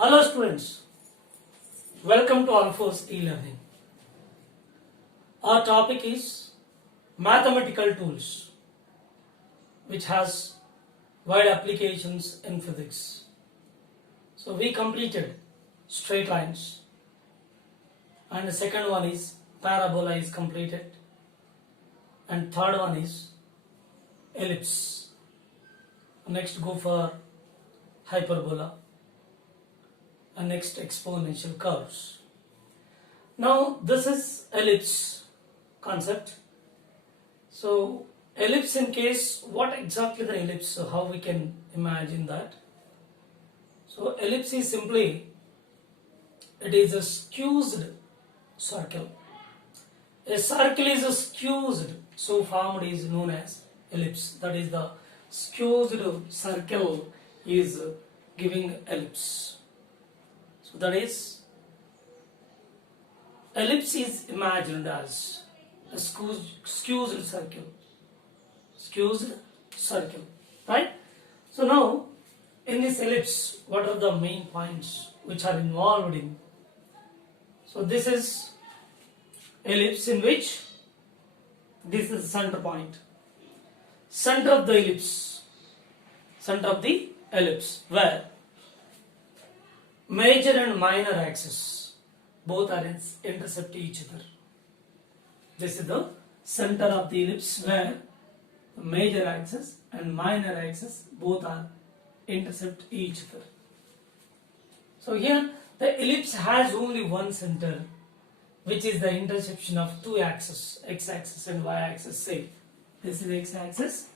Hello students, welcome to Alphos e-learning. Our topic is mathematical tools which has wide applications in physics. So we completed straight lines and the second one is parabola is completed and third one is ellipse. Next go for hyperbola and next exponential curves. Now this is ellipse concept. So ellipse in case, what exactly the ellipse, so how we can imagine that. So ellipse is simply, it is a squeezed circle. A circle is a squeezed, so formed is known as ellipse. That is the squeezed circle is giving ellipse. So that is, ellipse is imagined as a squeezed circle, right? So now, in this ellipse, what are the main points which are involved in? So this is ellipse in which this is the center point. Center of the ellipse, where major and minor axis both are intercept each other. This is the center of the ellipse where the major axis and minor axis both are intercept each other. So here the ellipse has only one center, which is the intersection of two axes, x-axis and y-axis. Say this is x-axis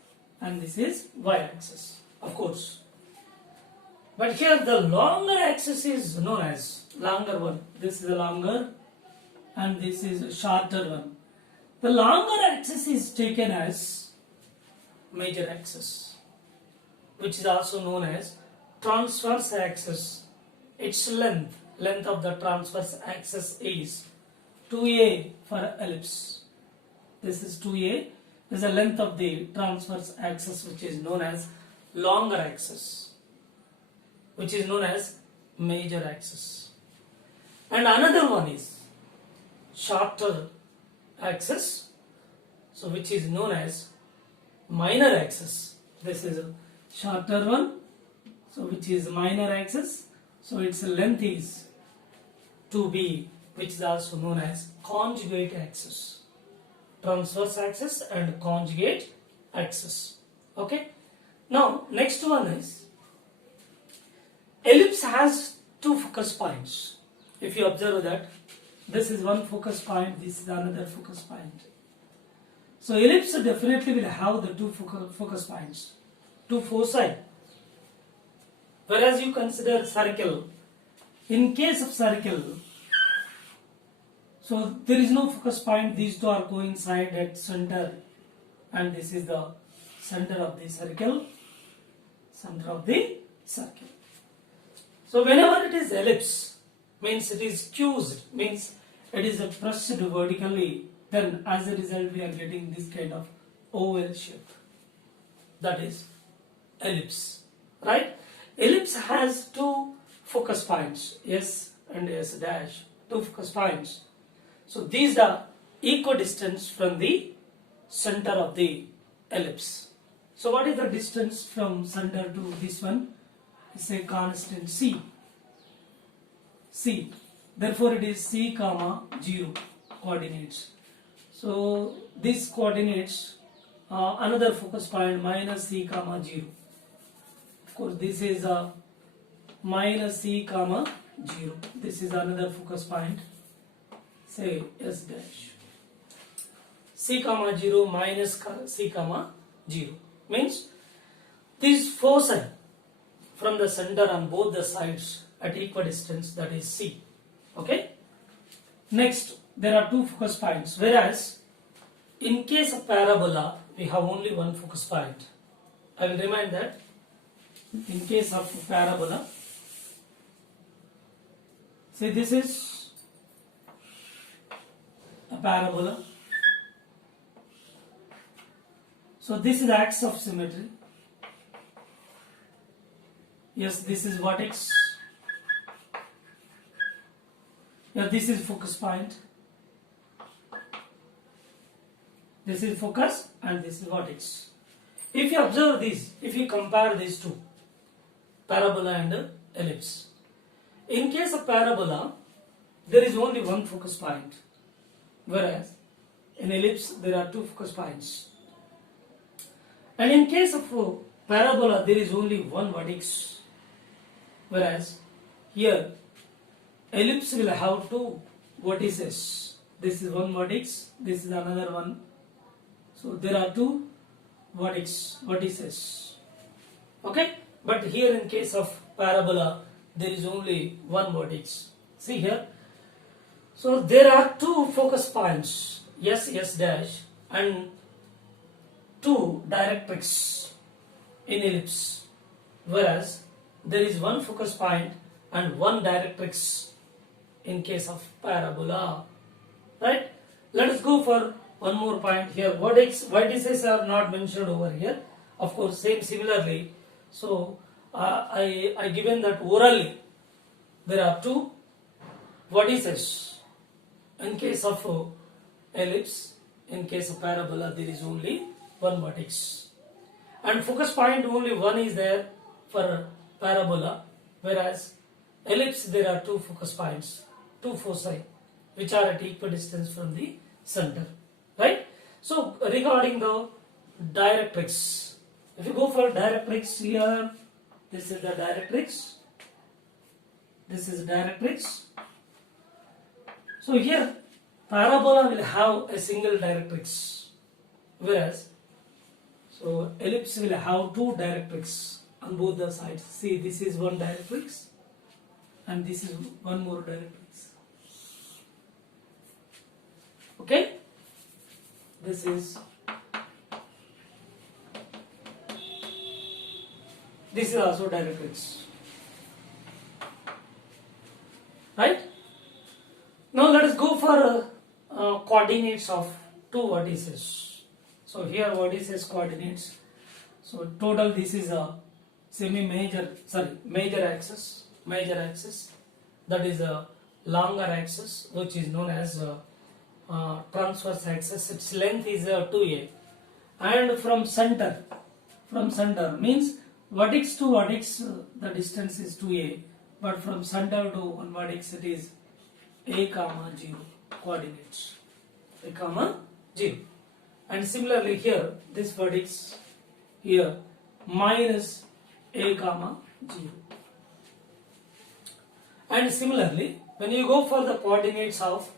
and this is y-axis, of course. But here the longer axis is known as longer one. This is the longer and this is a shorter one. The longer axis is taken as major axis, which is also known as transverse axis. Its length of the transverse axis is 2a for ellipse. This is 2a. This is the length of the transverse axis, which is known as longer axis, which is known as major axis. And another one is shorter axis, so which is known as minor axis. This is a shorter one, so which is minor axis, so its length is 2b, which is also known as conjugate axis. Transverse axis and conjugate axis. Okay. Now next one is, ellipse has two focus points. If you observe that, this is one focus point, this is another focus point. So ellipse definitely will have the two focus points, two foci. Whereas you consider circle, in case of circle, so there is no focus point, these two are coincide at center, and this is the center of the circle, So whenever it is ellipse, means it is squeezed, means it is pressed vertically, then as a result we are getting this kind of oval shape. That is ellipse, right? Ellipse has two focus points, S and S dash, two focus points. So these are equidistant from the center of the ellipse. So what is the distance from center to this one? It's a constant c. Therefore it is c comma 0 coordinates. So this coordinates another focus point minus c comma 0. Of course this is a minus c comma 0. This is another focus point. Say S dash. C comma 0 minus C comma 0 means these foci from the center on both the sides at equidistance, that is C. Okay. Next, there are two focus points, whereas in case of parabola we have only one focus point. I will remind that in case of parabola, say this is a parabola. So this is axis of symmetry. Yes, this is vertex Here this is focus point. This is focus and this is vertex. If you observe this, if you compare these two, parabola and ellipse. In case of parabola, there is only one focus point, whereas in ellipse there are two focus points. And in case of parabola, there is only one vertex, whereas here ellipse will have two vertices. This is one vertex, this is another one. So there are two vertices. Okay, but here in case of parabola, there is only one vertex. See here. So there are two focus points, S dash, and two directrix in ellipse, whereas there is one focus point and one directrix in case of parabola. Right? Let us go for one more point here. Vertices are not mentioned over here. Of course, similarly. So I given that orally there are two vertices in case of ellipse. In case of parabola, there is only one vertex, and focus point only one is there for parabola, whereas ellipse there are two focus points, two foci, which are at equal distance from the center. Right? So regarding the directrix, if you go for directrix here, this is the directrix, this is directrix. So here parabola will have a single directrix, whereas so ellipse will have two directrix on both the sides. See, this is one directrix and this is one more directrix. Okay? This is also directrix. Right? Now let us go for coordinates of two vertices. So here vertices coordinates. So total this is a major axis. That is a longer axis, which is known as transverse axis. Its length is 2a, and from center means vertex to vertex the distance is 2a, but from center to one vertex it is a comma 0 coordinates, a comma 0. And similarly here this vertex here minus a comma 0. And similarly when you go for the coordinates of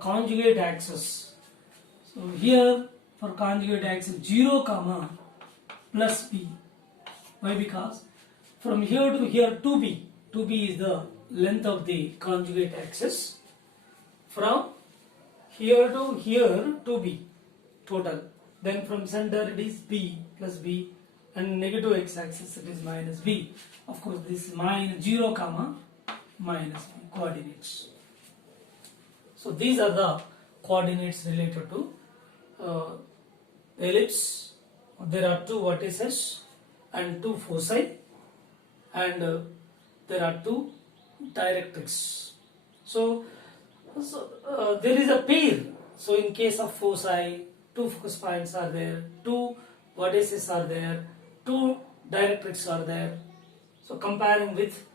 conjugate axis, so here for conjugate axis 0 comma plus b. Why? Because from here to here 2b is the length of the conjugate axis. From here to here 2b total. Then from center it is b plus b, and negative x-axis it is minus b. Of course this is minus 0 comma minus b coordinates. So these are the coordinates related to ellipse. There are two vertices and two foci, and there are two directrix. So there is a pair. So in case of foci, two focus points are there, two vertices are there, two directrix are there. So comparing with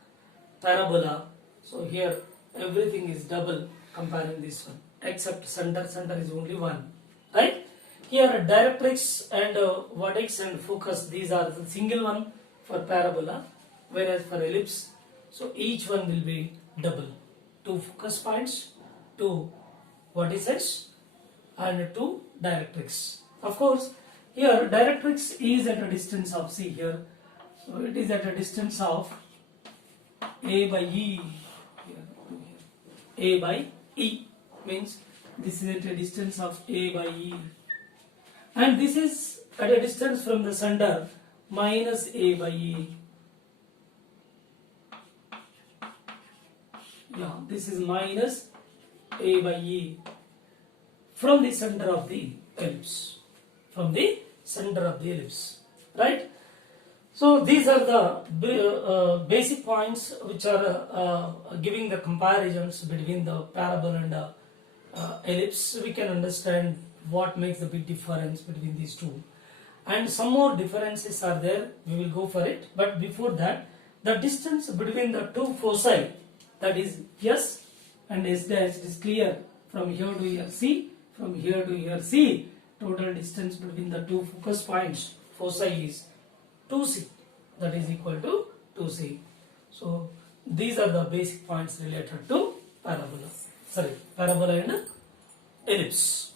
parabola, so here everything is double comparing this one, except center is only one. Right? Here directrix and vertex and focus, these are the single one for parabola, whereas for ellipse, so each one will be double. Two focus points, two vertices, and two directrix. Of course, here directrix is at a distance of, see here, so it is at a distance of a by e. A by e means this is at a distance of a by e, and this is at a distance from the center minus a by e. Yeah, this is minus a by e from the center of the ellipse. Right? So these are the basic points which are giving the comparisons between the parable and ellipse. We can understand what makes the big difference between these two. And some more differences are there, we will go for it. But before that, the distance between the two foci, that is S and S dash, is clear. From here to here C, from here to here C, total distance between the two focus points, foci, is 2C, that is equal to 2C. So these are the basic points related to parabola and ellipse.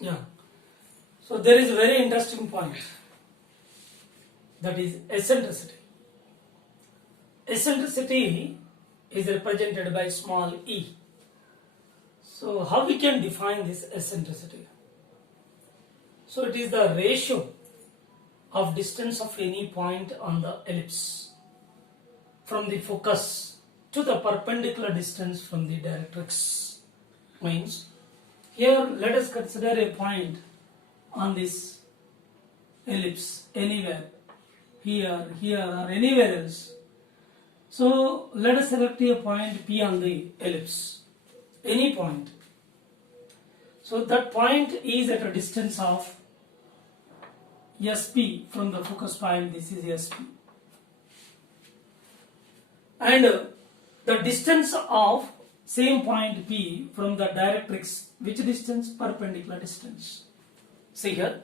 Yeah. So there is a very interesting point, that is eccentricity. Eccentricity is represented by small e. So how we can define this eccentricity? So it is the ratio of distance of any point on the ellipse from the focus to the perpendicular distance from the directrix. Means here let us consider a point on this ellipse anywhere, here or anywhere else. So let us select a point P on the ellipse, any point. So that point is at a distance of SP from the focus point. This is SP, and the distance of same point P from the directrix, which distance? Perpendicular distance. See here,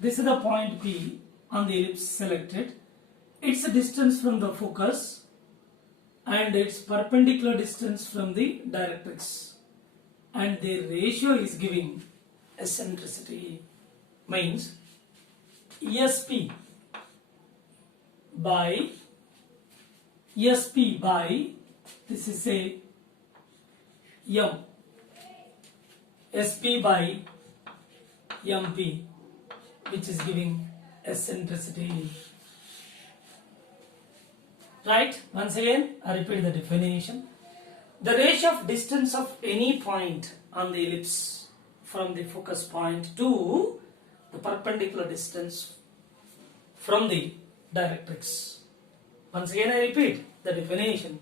this is the point P on the ellipse selected. Its distance from the focus and its perpendicular distance from the directrix, and the ratio is giving eccentricity. Means SP by this is a M, SP by MP, which is giving eccentricity. Right? Once again, I repeat the definition. The ratio of distance of any point on the ellipse from the focus point to the perpendicular distance from the directrix. Once again, I repeat the definition.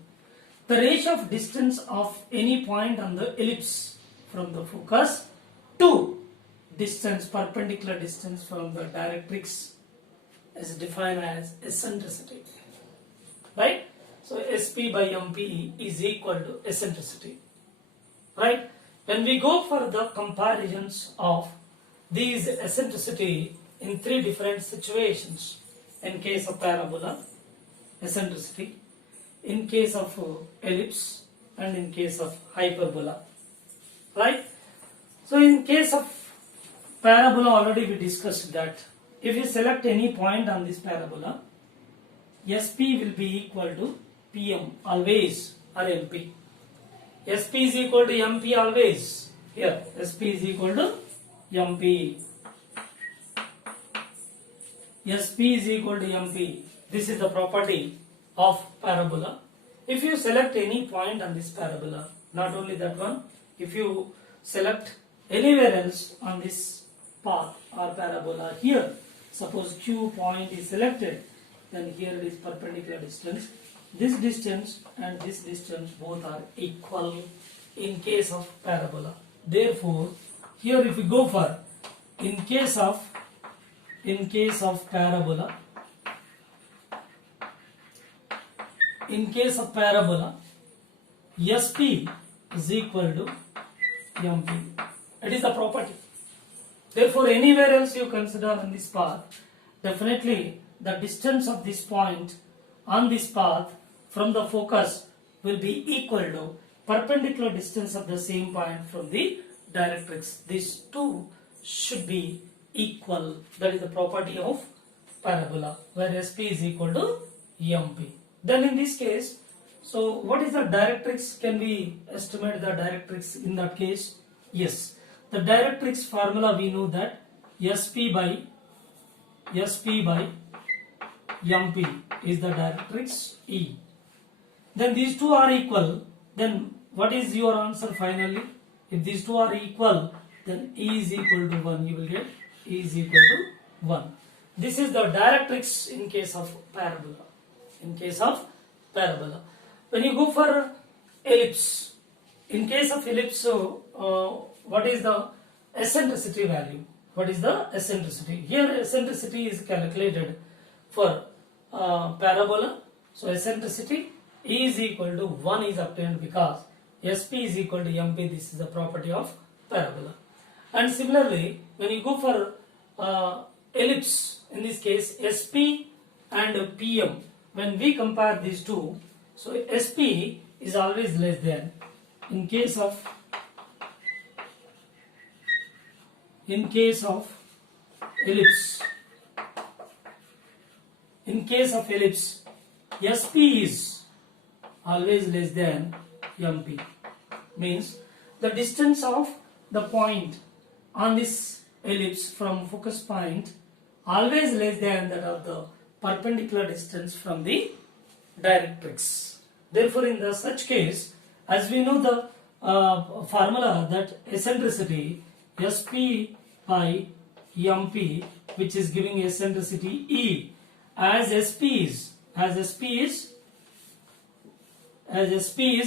The ratio of distance of any point on the ellipse from the focus to distance, perpendicular distance from the directrix, is defined as eccentricity. Right? So SP by MP is equal to eccentricity. Right? When we go for the comparisons of these eccentricity in three different situations, in case of parabola, eccentricity, in case of ellipse, and in case of hyperbola. Right? So in case of parabola, already we discussed that if you select any point on this parabola, SP will be equal to PM always, or MP. SP is equal to MP always. Here, SP is equal to MP. SP is equal to MP. This is the property of parabola. If you select any point on this parabola, not only that one, if you select anywhere else on this path or parabola, here, suppose Q point is selected, then here it is perpendicular distance. This distance and this distance both are equal in case of parabola. Therefore, here if we go for in case of parabola, SP is equal to MP. It is the property. Therefore, anywhere else you consider on this path, definitely the distance of this point on this path from the focus will be equal to perpendicular distance of the same point from the directrix. These two should be equal. That is the property of parabola, where SP is equal to MP. Then in this case, so what is the directrix? Can we estimate the directrix in that case? Yes. The directrix formula, we know that SP by MP is the directrix E. Then these two are equal. Then what is your answer finally? If these two are equal, then E is equal to 1. You will get E is equal to 1. This is the directrix in case of parabola. In case of parabola. When you go for ellipse, in case of ellipse, what is the eccentricity value? What is the eccentricity? Here eccentricity is calculated for parabola. So eccentricity E is equal to 1 is obtained because SP is equal to MP. This is the property of parabola. And similarly, when you go for ellipse, in this case SP and PM, when we compare these two, so SP is always less than, in case of ellipse, SP is always less than MP. Means the distance of the point on this ellipse from focus point always less than that of the perpendicular distance from the directrix. Therefore, in the such case, as we know the formula that eccentricity SP by MP, which is giving eccentricity E, as SP is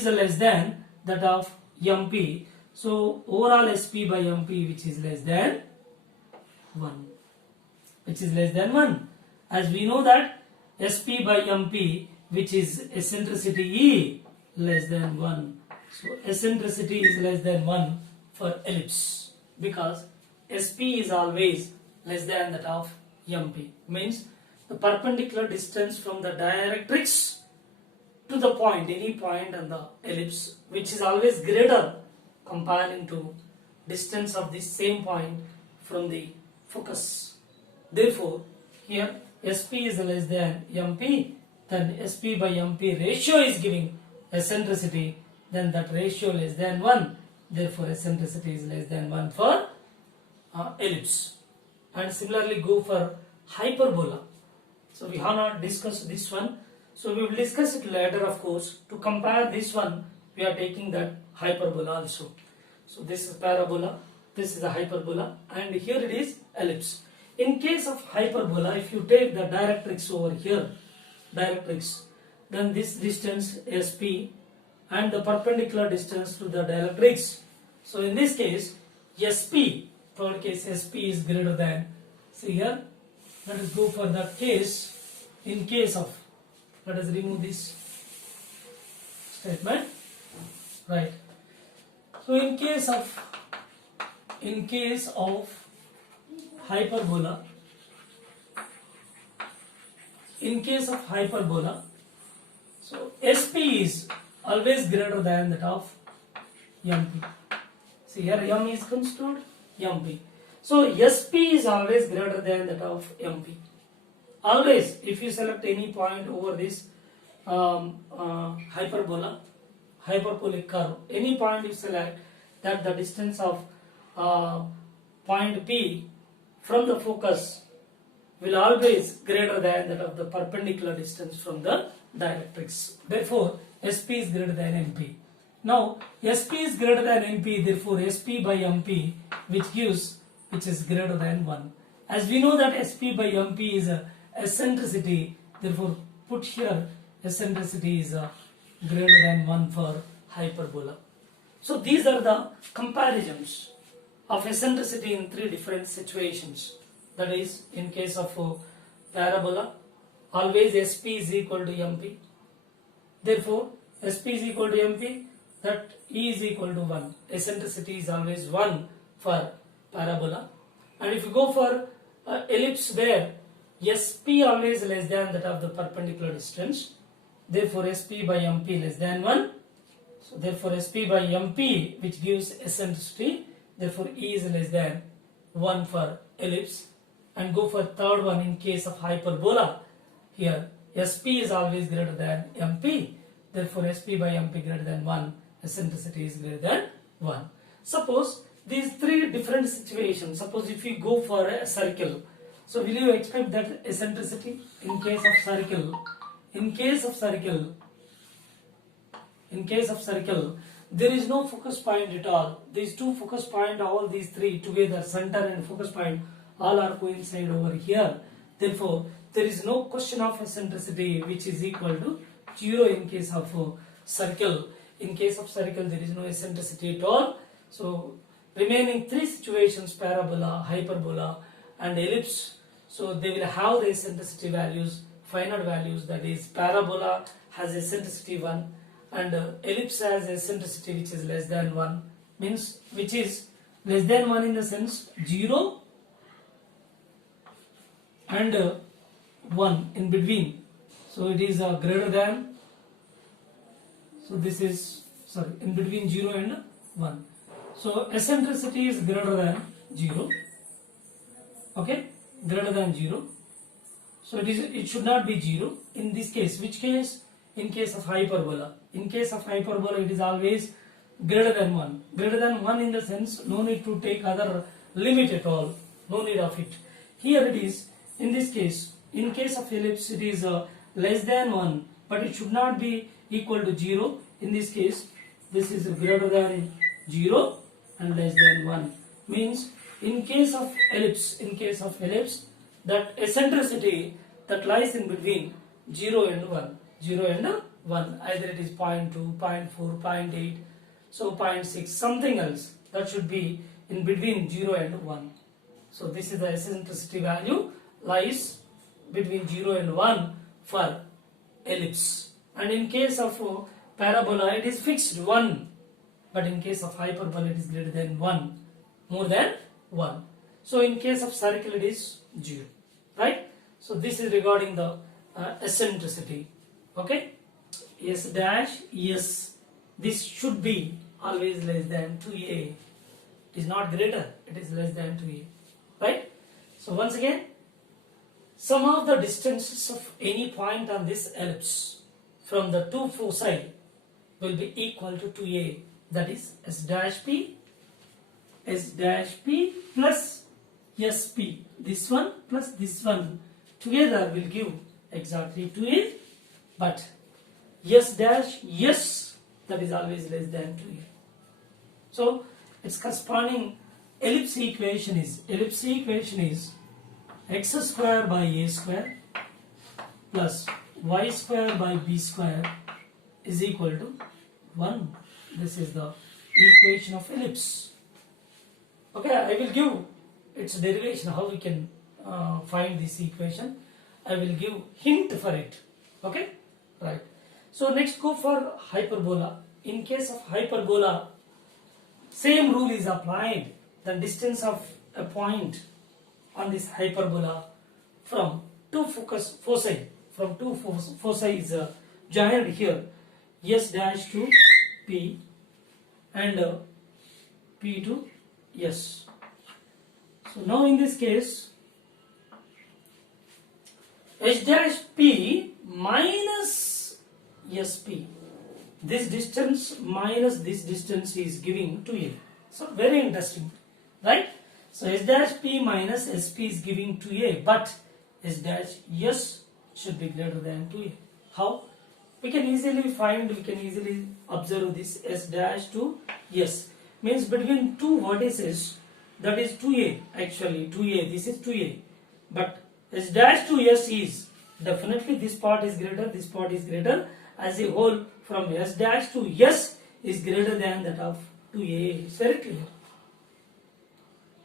less than that of MP. So overall SP by MP, which is less than 1. As we know that SP by MP, which is eccentricity E, less than 1. So eccentricity is less than 1 for ellipse because SP is always less than that of MP. Means the perpendicular distance from the directrix to the point, any point on the ellipse, which is always greater comparing to distance of this same point from the focus. Therefore, here SP is less than MP, then SP by MP ratio is giving eccentricity, then that ratio less than 1, therefore eccentricity is less than 1 for ellipse. And similarly go for hyperbola. So we have not discussed this one, so we will discuss it later, of course. To compare this one, we are taking that hyperbola also. So this is parabola, this is a hyperbola, and here it is ellipse. In case of hyperbola, if you take the directrix over here, then this distance SP and the perpendicular distance to the directrix. So in this case, SP, third case SP is greater than. See here, let us go for the case. In case of, let us remove this statement, right? So in case of hyperbola, so SP is always greater than that of MP. See here M is considered MP. So SP is always greater than that of MP. Always, if you select any point over this hyperbolic curve, any point you select, that the distance of point P from the focus will always greater than that of the perpendicular distance from the directrix. Therefore, SP is greater than MP. Now, SP is greater than MP, therefore SP by MP, which is greater than 1. As we know that SP by MP is a eccentricity, therefore put here eccentricity is greater than 1 for hyperbola. So these are the comparisons of eccentricity in 3 different situations. That is, in case of parabola, always SP is equal to MP. Therefore, SP is equal to MP, that E is equal to 1. Eccentricity is always 1 for parabola. And if you go for ellipse, there SP always less than that of the perpendicular distance. Therefore, SP by MP less than 1. So therefore, SP by MP, which gives eccentricity, therefore E is less than 1 for ellipse. And go for third one in case of hyperbola. Here SP is always greater than MP. Therefore, SP by MP greater than 1. Eccentricity is greater than 1. Suppose these 3 different situations. Suppose if you go for a circle, so will you expect that eccentricity in case of circle? In case of circle, there is no focus point at all. These 2 focus point, all these 3 together, center and focus point, all are coincide over here. Therefore, there is no question of eccentricity which is equal to 0 in case of circle. In case of circle, there is no eccentricity at all. So, remaining three situations, parabola, hyperbola and ellipse, so they will have the eccentricity values, finite values, that is parabola has eccentricity 1 and ellipse has eccentricity which is less than 1, means which is less than 1 in the sense 0 and 1 in between. So it is greater than, so this is, sorry, in between 0 and 1. So eccentricity is greater than 0, okay, greater than 0. So it should not be 0 in this case. Which case? In case of hyperbola. In case of hyperbola, it is always greater than 1. Greater than 1 in the sense, no need to take other limit at all, no need of it. Here it is, in this case, in case of ellipse, it is less than 1, but it should not be equal to 0. In this case, this is greater than 0 and less than 1. Means, in case of ellipse, that eccentricity that lies in between 0 and 1, 0 and 1, either it is 0.2, 0.4, 0.8, so 0.6, something else, that should be in between 0 and 1. So this is the eccentricity value lies between 0 and 1 for ellipse. And in case of parabola, it is fixed 1, but in case of hyperbola, it is greater than 1, more than 1. So in case of circle, it is 0, right? So this is regarding the eccentricity, okay? S dash, yes, this should be always less than 2a. It is not greater, it is less than 2a, right? So once again, sum of the distances of any point on this ellipse from the two foci will be equal to 2a, that is S dash p plus sp, this one plus this one together will give exactly 2a, but s dash s, that is always less than 2a. So its corresponding ellipse equation is x square by a square plus y square by b square is equal to 1. This is the equation of ellipse. Okay, I will give its derivation, how we can find this equation. I will give hint for it. Okay, right. So next go for hyperbola. In case of hyperbola, same rule is applied. The distance of a point on this hyperbola from two foci is joined here, s dash to p and p to s. So now in this case, h dash p minus sp, this distance minus this distance is giving 2a. So very interesting, right? So s dash p minus sp is giving 2a, but s dash s should be greater than 2a. How? We can easily observe this s dash to s, means between two vertices, that is 2a, actually 2a, this is 2a, but s dash to s is definitely this part is greater, as a whole from s dash to s is greater than that of 2a. It's very clear.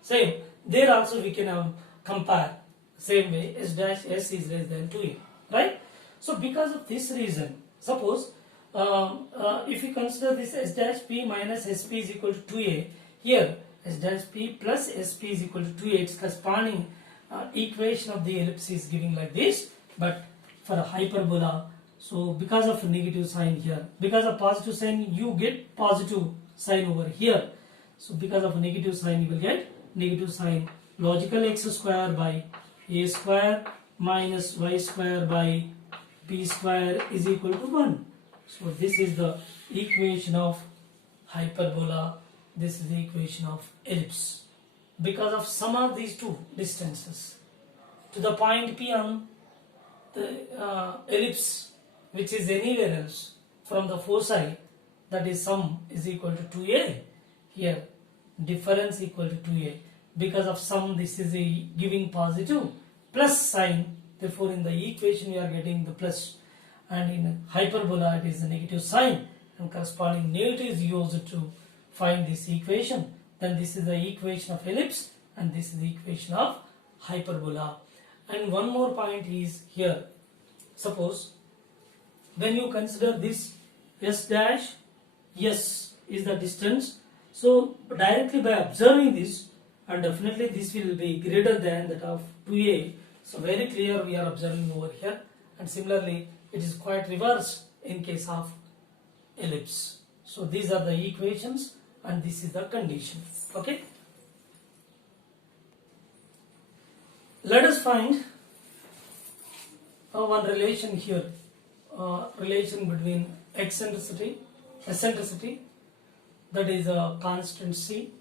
Same, there also we can compare same way, s dash s is less than 2a, right? So because of this reason, suppose if you consider this s dash p minus sp is equal to 2a, here s dash p plus sp is equal to 2a, its corresponding equation of the ellipse is giving like this. But for a hyperbola, so because of a negative sign here, because of positive sign, you get positive sign over here. So because of a negative sign, you will get negative sign. Logical x square by a square minus y square by b square is equal to 1. So this is the equation of hyperbola. This is the equation of ellipse. Because of sum of these two distances to the point P on the ellipse, which is anywhere else from the foci, that is sum is equal to 2a. Here difference equal to 2a. Because of sum, this is a giving positive. plus sign. Therefore, in the equation you are getting the plus, and in hyperbola it is a negative sign, and corresponding negative is used to find this equation. Then this is the equation of ellipse, and this is the equation of hyperbola. And one more point is here. Suppose when you consider this s dash, s is the distance. So directly by observing this, and definitely this will be greater than that of 2a. So very clear we are observing over here. And similarly it is quite reverse in case of ellipse. So these are the equations and this is the condition. Okay. Let us find one relation here. Relation between eccentricity, that is a constant c,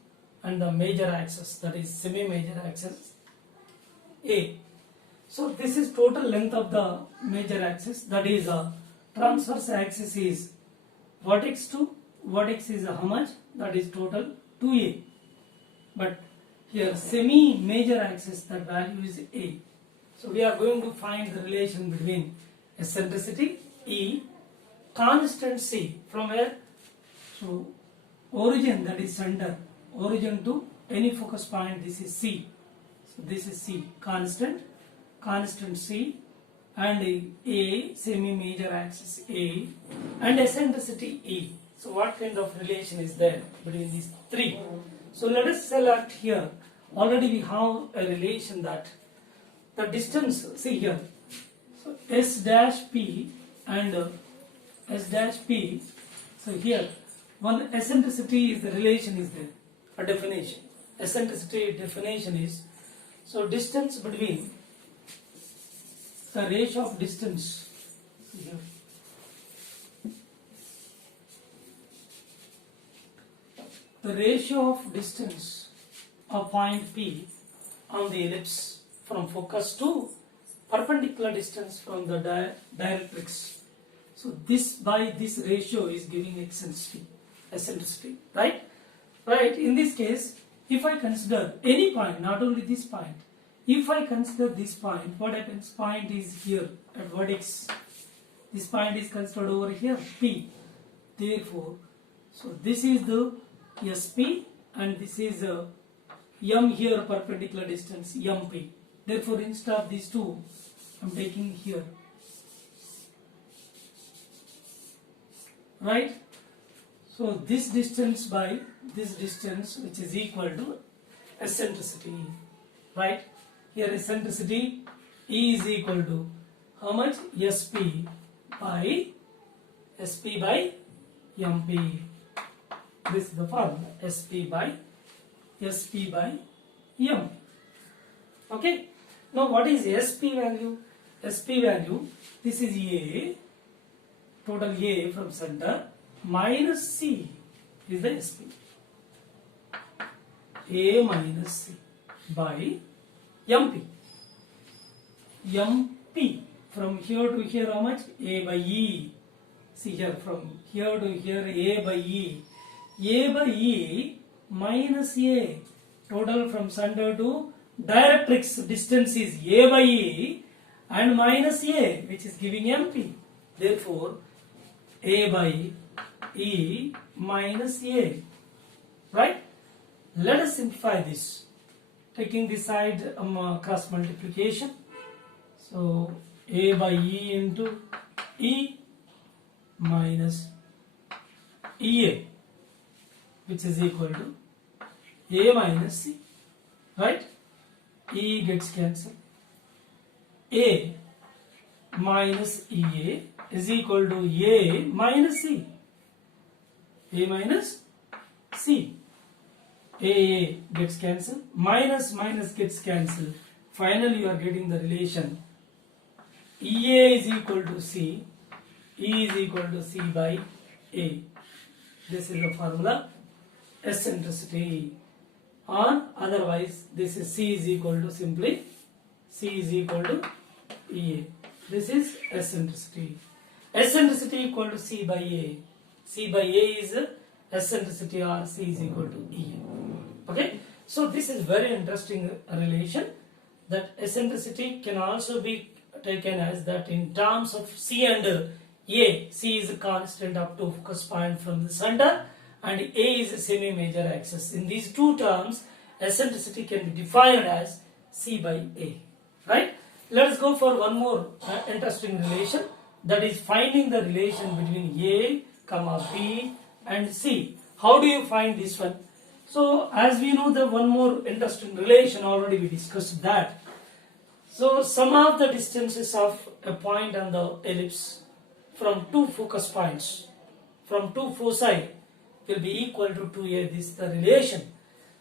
and the major axis, that is semi-major axis a. So this is total length of the major axis, that is a transverse axis is vertex to vertex is how much? That is total 2a. But here semi-major axis, that value is a. So we are going to find the relation between eccentricity E, constant c, from where? So origin, that is center, origin to any focus point, this is c. So this is c, constant c, and a, semi-major axis a, and eccentricity e. So what kind of relation is there between these three? So let us select here. Already we have a relation that the distance, see here, so s dash p and s dash p. So here one eccentricity is the relation is there, a definition. Eccentricity definition is, so distance between the ratio of distance, see here, the ratio of distance of point P on the ellipse from focus to perpendicular distance from the directrix. So this by this ratio is giving eccentricity, right? Right. In this case, if I consider any point, not only this point, if I consider this point, what happens? Point is here at vertex. This point is considered over here, P. Therefore, so this is the SP and this is M here, perpendicular distance MP. Therefore, instead of these two, I am taking here. Right? So this distance by this distance, which is equal to eccentricity. Right? Here eccentricity E is equal to how much? SP by MP. This is the formula, SP by M. Okay. Now what is SP value? SP value, this is A, total A from center, minus C is the SP. A minus C by MP. MP, from here to here how much? A by E. See here, from here to here A by E. A by E minus A. Total from center to directrix distance is A by E and minus A, which is giving MP. Therefore, A by E minus A. Right? Let us simplify this. Taking this side cross multiplication. So, A by E into E minus EA, which is equal to A minus C. Right? E gets cancelled. A minus EA is equal to A minus C. A minus C. A gets cancelled. Minus gets cancelled. Finally, you are getting the relation EA is equal to C. E is equal to C by A. This is the formula eccentricity. Or otherwise, this is C is equal to simply C is equal to EA. This is eccentricity. Eccentricity equal to C by A. C by A is eccentricity, or C is equal to EA. Okay. So this is very interesting relation. that eccentricity can also be taken as that in terms of C and A. C is a constant up to focus point from the center and A is a semi-major axis. In these two terms, eccentricity can be defined as C by A. Right? Let us go for one more interesting relation, that is finding the relation between A, comma B and C. How do you find this one? So as we know, the one more interesting relation, already we discussed that. So sum of the distances of a point on the ellipse from two focus points, from two foci, will be equal to 2a. This is the relation.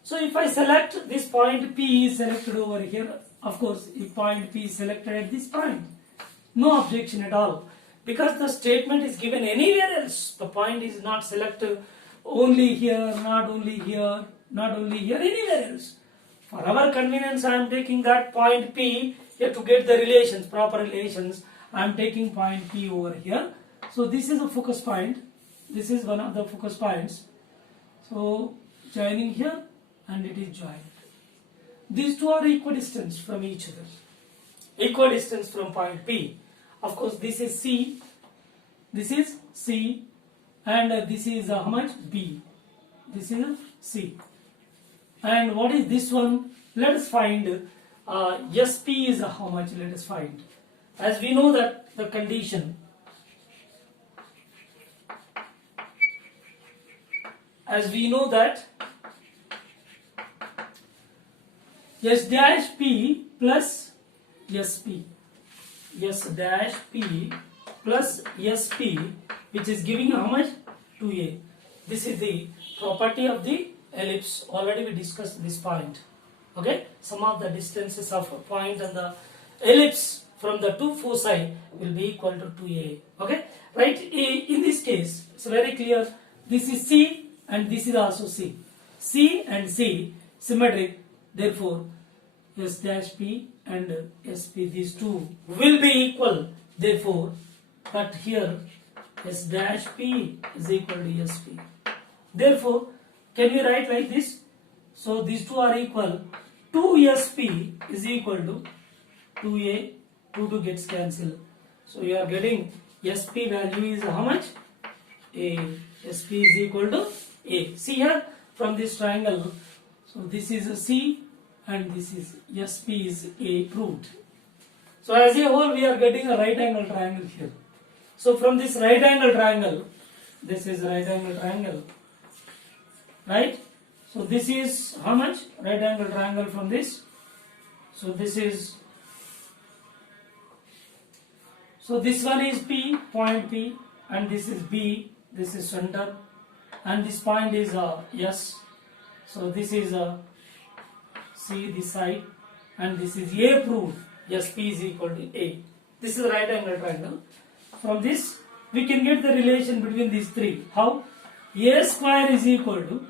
So if I select this point P is selected over here, of course if point P is selected at this point, no objection at all, because the statement is given anywhere else. The point is not selected only here, not only here, not only here, anywhere else. For our convenience, I am taking that point P here to get the relations, proper relations. I am taking point P over here. So this is a focus point. This is one of the focus points. So joining here and it is joined. These two are equidistant from each other. Equidistant from point P. Of course, this is C. This is C. And this is how much? B. This is C. And what is this one? Let us find SP is how much? Let us find. As we know that the condition, as we know that S dash P plus SP, S dash P plus SP, which is giving how much? 2a. This is the property of the ellipse. Already we discussed this point. Okay, sum of the distances of a point on the ellipse from the two foci will be equal to 2a. Okay, right? In this case, it's very clear. This is C and this is also C. C and C symmetric. Therefore, S dash P and SP, these two will be equal. Therefore, but here S dash P is equal to SP. Therefore, can we write like this? So these two are equal. 2SP is equal to 2A. 2 gets cancelled. So you are getting SP value is how much? A. SP is equal to A. See here from this triangle. So this is a C and this is SP is A proved. So as a whole we are getting a right angle triangle here. So from this right angle triangle, this is right angle triangle, right? So this is how much? Right angle triangle from this. So this is, so this one is P, point P, and this is B, this is center, and this point is S. So this is C, this side, and this is A proved. SP is equal to A. This is right angle triangle. From this, we can get the relation between these three. How? A square is equal to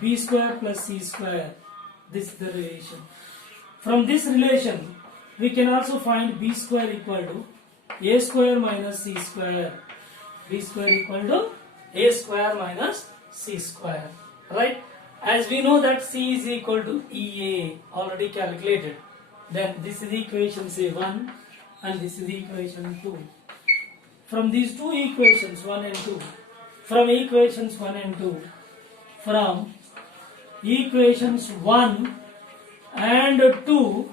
B square plus C square. This is the relation. From this relation, we can also find B square equal to A square minus C square. B square equal to A square minus C square. Right? As we know that C is equal to EA, already calculated. Then this is equation say 1 and this is equation 2. From these two equations 1 and 2, from equations 1 and 2, from equations 1 and 2,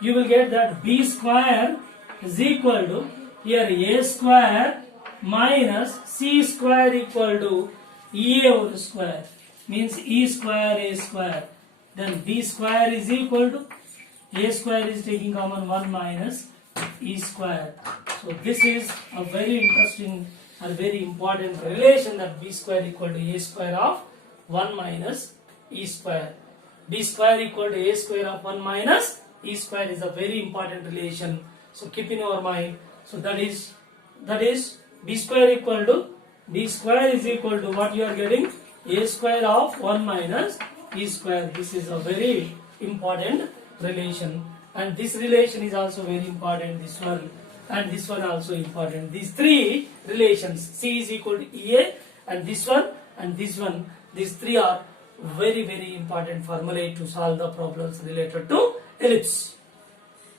you will get that B square is equal to here A square minus C square equal to EA whole square, means E square A square. Then B square is equal to A square is taking common 1 minus E square. So this is a very interesting and very important relation, that B square equal to A square of 1 minus E square. B square equal to A square of 1 minus E square is a very important relation. So keep in our mind. So that is B square equal to, B square is equal to what you are getting? A square of 1 minus E square. This is a very important relation. And this relation is also very important, this one and this one also important. These three relations, C is equal to EA and this one and this one, these three are very important formulae to solve the problems related to ellipse.